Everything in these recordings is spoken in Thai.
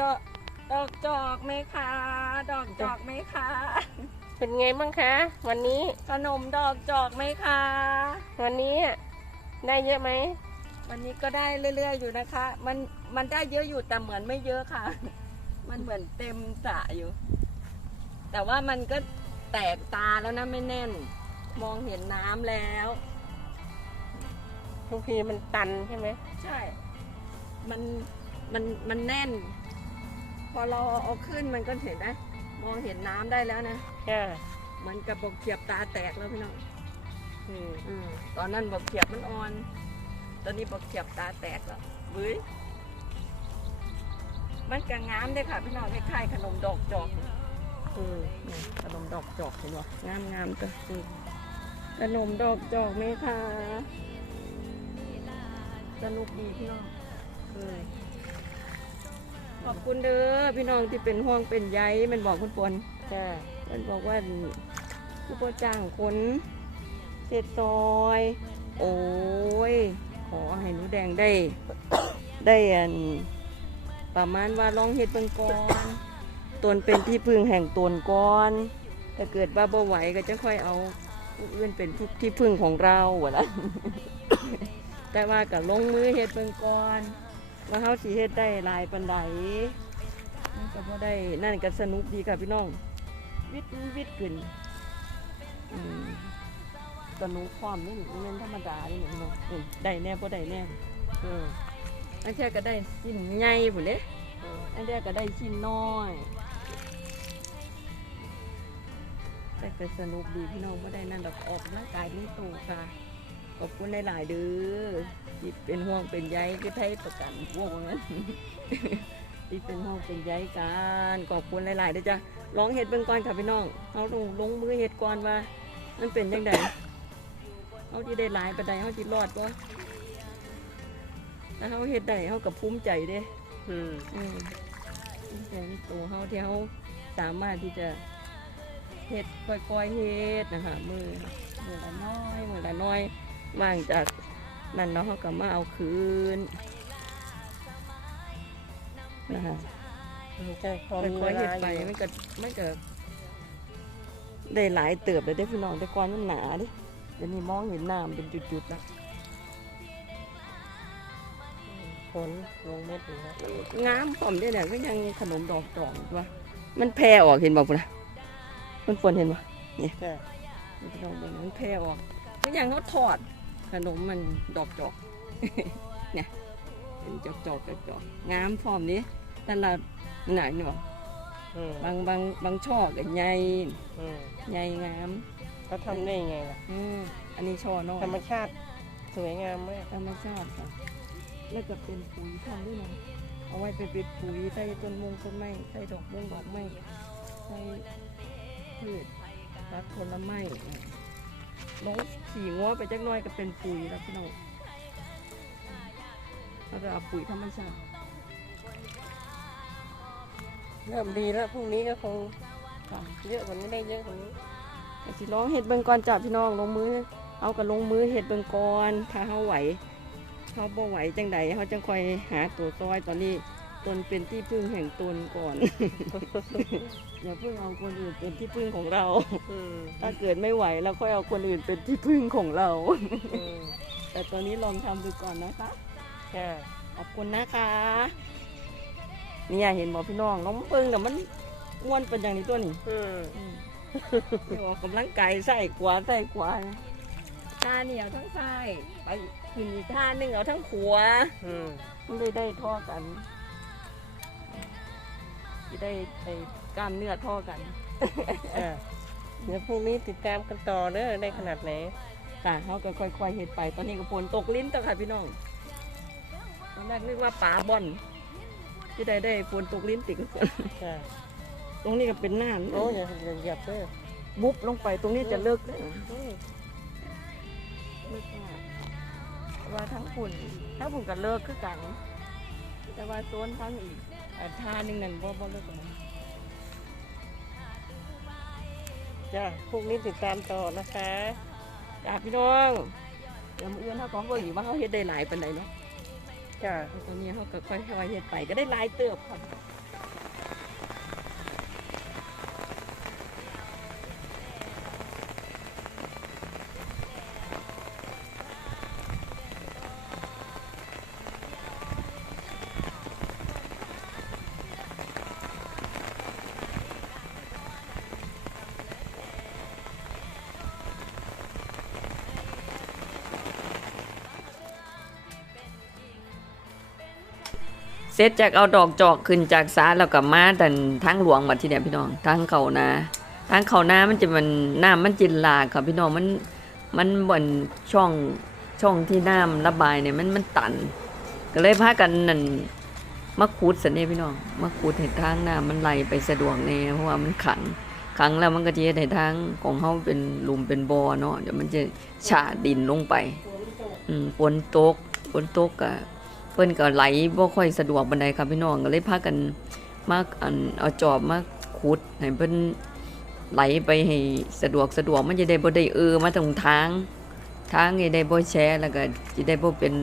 ดอกดอกจอกไหมคะ ดอกจอกไหมคะ เป็นไงบ้างคะ วันนี้ขนมดอกจอกไหมคะ วันนี้ได้เยอะไหมวันนี้ก็ได้เรื่อย ๆ อยู่นะคะ มันมันได้เยอะอยู่แต่เหมือนไม่เยอะค่ะ มันเหมือนเต็มสระอยู่ แต่ว่ามันก็แตกตาแล้วนะไม่แน่น มองเห็นน้ำแล้วทุกทีมันตันใช่ไหมใช่ มันมันมันแน่นพ อเราเอาขึ้นมันก็เห็นนะมองเห็นน้ำได้แล้วนะ ค่ะมันกระบอกเขียบตาแตกแล้วพี่น้องอืมอมตอนนั้นบอกเขียบมันอ่อน ตอนนี้บอกเขียบตาแตกแล้วเว้ยมันกระงามได้ค่ะพี่น้องคล้ายๆขนมดอกจอกอืมนี่ขนมดอกจอกเห็นไหมงามงามๆตัวอืมขนมดอกจอกไหมคะสนุกดีพี่น้องอืม ขอบคุณเด้อพี่น้องที่เป็นห่วงเป็นใยมันบอกคุณปนจ้ามันบอกว่าผู้พ่อจ้างคนเสร็จซอย โอ้ย ขอให้หนูแดงได้ ได้อันประมาณว่าลองเฮ็ดเบิ่งก่อนตนเป็นที่พึ่งแห่งตนก่อนถ้าเกิดว่าบ่ไหวก็จะค่อยเอาผู้อื่นเป็นผู้ที่พึ่งของเราวะล่ะแต่ว่าก็ลงมือเฮ็ดเบิ่งก่อน ว่าเฮาสิเฮ็ดได้หลายปานใดมันก็บ่ได้นั่นก็สนุกดีค่ะพี่น้อง วิทย์วิทย์ขึ้นอืมสนุกความนี่มันเป็นธรรมดานี่พี่น้องอืมได้แน่บ่ได้แน่อืมอันเช่ก็ได้ชิ้นใหญ่พุ่นเด้อืมอันเดียก็ได้ชิ้นน้อยแต่ก็สนุกดีพี่น้องไม่ได้นั่นดอกออกร่างกายนี่ตูค่ะขอบคุณหลายๆเด้อที่ เป็นห่วงเป็นใยคือไทยประกันพวกนั้นที่เป็นห่วงเป็นใยกันขอบคุณหลายๆเด้อจ้ะลองเฮ็ดเบิ่งก่อนค่ะพี่น้องเขาลงลงมือเฮ็ดก่อนว่ามันเป็นยังไงเขาที่ได้หลายปานใดเขาที่รอดบ่ถ้าเขาเฮ็ดได้เขากับภูมิใจเด้อืมอืมเป็นตัวเขาที่เขาสามารถที่จะเฮ็ดค่อยๆเฮ็ดนะคะมือมือละน้อยมือละน้อยว่างจาก นั่นเนาะเขาก็มาเอาคืนนะคะอืมใช่พอค่มีอเวยๆเฮ็ดลาไปอยู่มันก็มันก็ได้หลายเติบเลยได้อพี่น้องแต่ก่อนมันหนาดิเดี๋ยวนี้มองเห็นน้ำเป็นจุดๆแล้วฝนลงเม็ดอยู่นะงามพร้อมเด้อเนี่ยก็ยังขนมดอกจอกอยู่ว่ามันแพร่ออกเห็นบอกนะมันฝนเห็นปะ จ้าพี่น้องเบิ่งมันแพร่ออกก็ยังเขาทอด ขนมมันดอกจอกเนี่ยเป็นจอกจอกจอกจอกงามพร้อมนี้แต่ละไหนเนาะอืมบางบางบางช่อก็ใหญ่อืมใหญ่งามเขาทำได้ยังไงล่ะอืมอันนี้ช่อน้อยธรรมชาติสวยงามมากธรรมชาติค่ะแล้วก็เป็นปุ๋ยทำด้วยนะเอาไว้เป็นเป็นปุ๋ยใส่ต้นมงต้นไม้ใส่ดอกมงดอกไม้ใส่พืชรักผลไม้ ลงขี่งัวไปจักหน้อยก็เป็นปุ๋ยแล้วพี่น้องเราจะเอาปุ๋ยธรรมชาติเริ่มดีแล้วพรุ่งนี้ก็คงค่ะเยอะกว่านี้ได้เยอะกว่านี้ก็สิร้องเห็ดเบิ่งก่อนจ้ะพี่น้องลงมือ เอากับลงมือเห็ดเบิ่งก่อนถ้าเฮาไหวเฮาบ่ไหวจังใดเฮาจังค่อยหาตัวซอยตอนนี้ ตนเป็นที่พึ่งแห่งตนก่อน อย่าเพิ่งเอาคนอื่นเป็นที่พึ่งของเราอืมถ้าเกิดไม่ไหวเราค่อยเอาคนอื่นเป็นที่พึ่งของเราอืมแต่ตอนนี้ลองทำดูก่อนนะคะจ้าขอบคุณนะคะเนี่ยเห็นบอกพี่น้องน้องเบิ่งแต่มันอ้วนเป็นอย่างนี้ตัวนี้อืมอืมออกกำลังกายใส่ขวาใส่ขวาท่านี่เอาทั้งซ้ายไปขึ้นอีกท่าหนึงเอาทั้งขวาอืมมันได้ได้ท่อกัน จะได้ได้กล้ามเนื้อท่อกันจ้าเดี๋ยวพรุ่งนี้ติดตามกันต่อเด้อได้ขนาดไหน ค่ะเขาก็ค่อยๆเห็ดไป ตอนนี้ก็ฝนตกลิ้นต่อค่ะพี่น้องตอนแรกนึกว่าป่าบอนที่ได้ได้ฝนตกลิ้นติดกันฝนจ้าตรงนี้ก็เป็นหน้าโอ้ยอย่าอย่าเหยียบเด้อบุบลงไปตรงนี้จะเลิกเลยอืมเลิกมากว่าทั้งฝุ่นถ้าฝุ่นก็เลิกคือกัน แต่ว่าโซนทั้งอีกอ่าท่าหนึงนั่นบ่บ่เลิกกันจ้าพรุ่งนี้ติดตามต่อนะคะจ้าพี่น้องเดี๋ยวมืออื่นเขาก็เบิ่งอีกว่าเขาเฮ็ดได้หลายปานใดเนาะจ้าตอนนี้เขาก็ค่อยๆเฮ็ดไปก็ได้หลายเติบค่ะ เสร็จจากเอาดอกจอกขึ้นจากสาแล้วก็มาดันทางหลวงบัดทีเนี่ยพี่น้องทางเขานาทางเขานามันจะมันน้ำมันจินลากค่ะพี่น้องมันมันบนช่องช่องที่น้ำระบายเนี่ยมันมันตัน ก็เลยพากันนั่นมาขุดสันเนี่ยพี่น้องมาขุดให้ทางน้ำมันไหลไปสะดวกแน่เพราะว่ามันขังขังแล้วมันก็จะเฮ็ดให้ทางของเฮาเป็นหลุมเป็นบ่อเนาะเดี๋ยวมันจะฉาดินลงไปอืมฝนตกฝนตกก็ เพิ่นก็ไหลบ่ค่อยสะดวกบันไดครับพี่น้องก็เลยพากันมาอันเอาจอบมาขุดให้เพิ่นไหลไปให้สะดวกสะดวกมันจะได้บ่ได้เออมาตรงทางทางจะได้บ่แช่แล้วก็จะได้บ่เป็น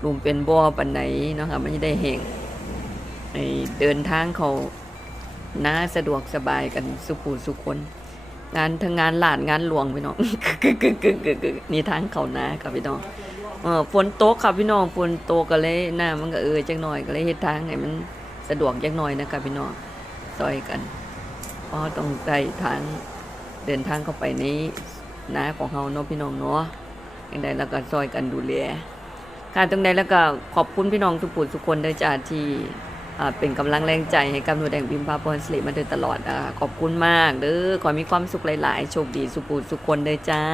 หลุมเป็นบ่อปานใดเนาะค่ะมันจะได้แห้งให้เดินทางเขาน้าสะดวกสบายกันสุขูสุขคน งานทั้งงานหลานงานหลวงพี่น้องนี่ทางเขานาครับพี่น้อง ออฝนตกครับพี่น้องฝนตกก็เลยหน้ามันก็เออจักหน่อยก็เลยเฮ็ดทางให้มันสะดวกจักหน่อยนะครับพี่น้องซอยกันเพราะต้องได้ทางเดินทางเข้าไปในนาของเฮาเนาะพี่น้องเนาะย่างใดแล้วก็ซอยกันดูแลค่ะตรงใดแล้วก็ขอบคุณพี่น้องทุกผู้ทุกคนด้วยจ้าที่เป็นกำลังแรงใจให้กับหนูแดงพิมพาพรสิริมาโดยตลอดอขอบคุณมากเด้อขอมีความสุขหลาย ๆ โชคดีสุขผู้สุขคนเลยจ้า